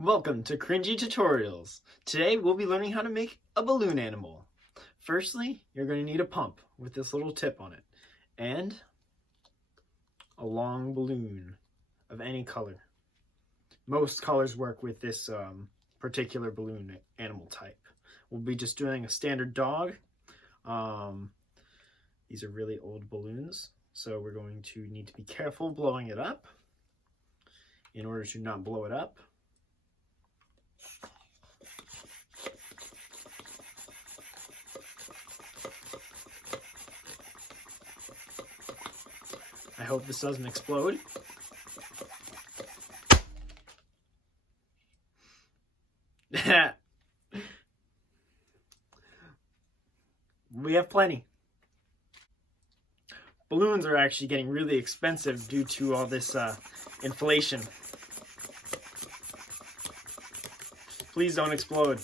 Welcome to Cringy Tutorials. Today we'll be learning how to make a balloon animal. Firstly, you're going to need a pump with this little tip on it and a long balloon of any color. Most colors work with this particular balloon animal type. We'll be just doing a standard dog. These are really old balloons, so we're going to need to be careful blowing it up in order to not blow it up. I hope this doesn't explode. We have plenty. Balloons are actually getting really expensive due to all this inflation. Please don't explode.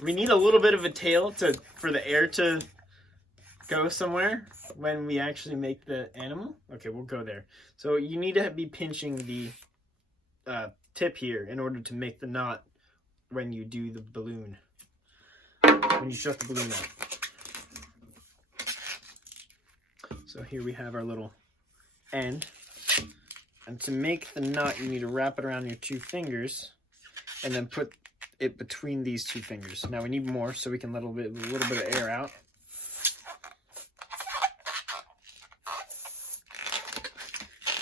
We need a little bit of a tail for the air to go somewhere when we actually make the animal. Okay, we'll go there. So you need to be pinching the tip here in order to make the knot when you do the balloon. When you shut the balloon out. So here we have our little end. And to make the knot, you need to wrap it around your two fingers and then put it between these two fingers. Now we need more so we can let a little bit of air out.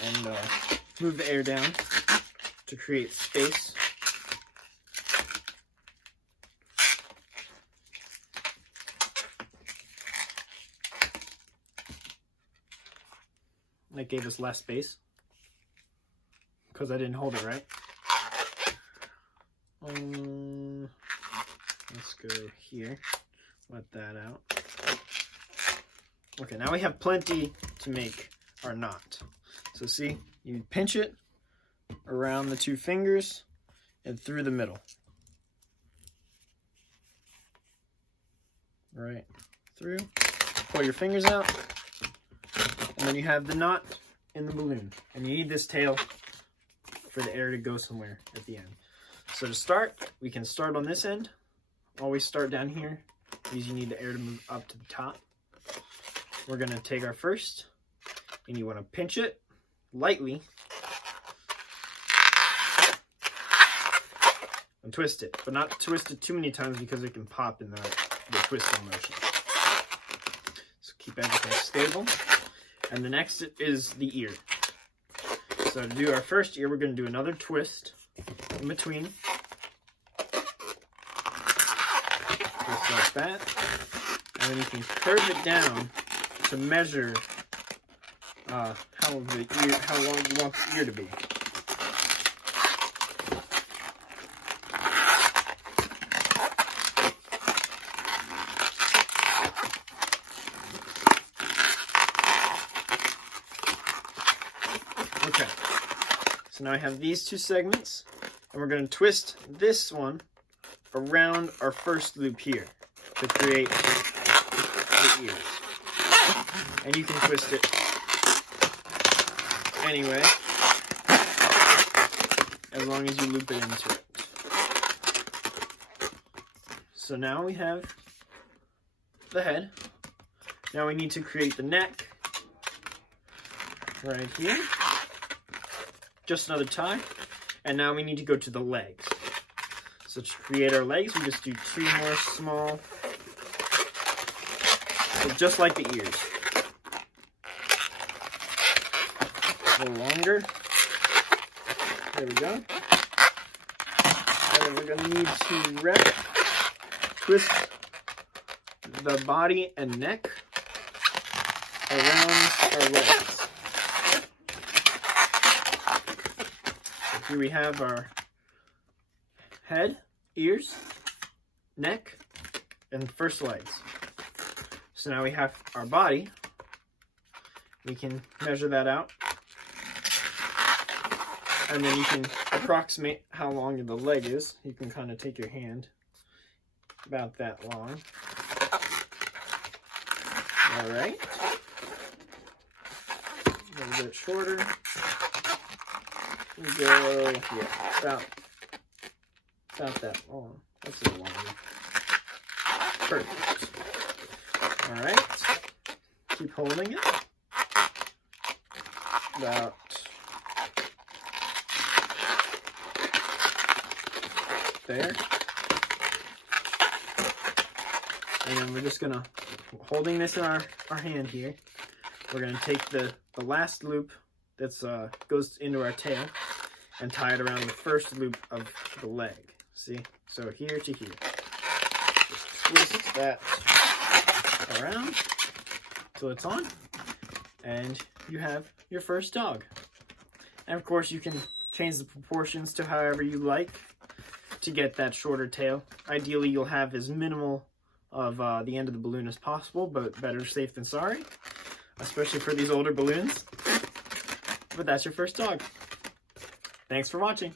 And move the air down to create space. That gave us less space because I didn't hold it right. Let's go here. Let that out. Okay, now we have plenty to make our knot. So see, you pinch it around the two fingers and through the middle. Right through. Pull your fingers out. And then you have the knot in the balloon. And you need this tail for the air to go somewhere at the end. So to start, we can start on this end. Always start down here because you need the air to move up to the top. We're going to take our first, and you want to pinch it lightly and twist it. But not twist it too many times because it can pop in the twisting motion. So keep everything stable. And the next is the ear. So to do our first ear, we're going to do another twist in between. Just like that. And then you can curve it down to measure how long you want the ear to be. Okay, so now I have these two segments, and we're going to twist this one around our first loop here to create the ears. And you can twist it anyway, as long as you loop it into it. So now we have the head. Now we need to create the neck right here. Just another tie. And now we need to go to the legs. So to create our legs, we just do two more small, so just like the ears. A little longer. There we go. And then we're going to need to twist the body and neck around our legs. Here we have our head, ears, neck, and first legs. So now we have our body. We can measure that out. And then you can approximate how long the leg is. You can kind of take your hand about that long. All right. little bit shorter. We go, yeah, about that. Oh, that's a little longer. Perfect. All right. Keep holding it. About there. And then we're just gonna, holding this in our hand here, we're gonna take the last loop that's goes into our tail and tie it around the first loop of the leg. See? So here to here. Just twist that around till it's on, and you have your first dog. And of course you can change the proportions to however you like to get that shorter tail. Ideally you'll have as minimal of the end of the balloon as possible, but better safe than sorry, especially for these older balloons. But that's your first dog. Thanks for watching.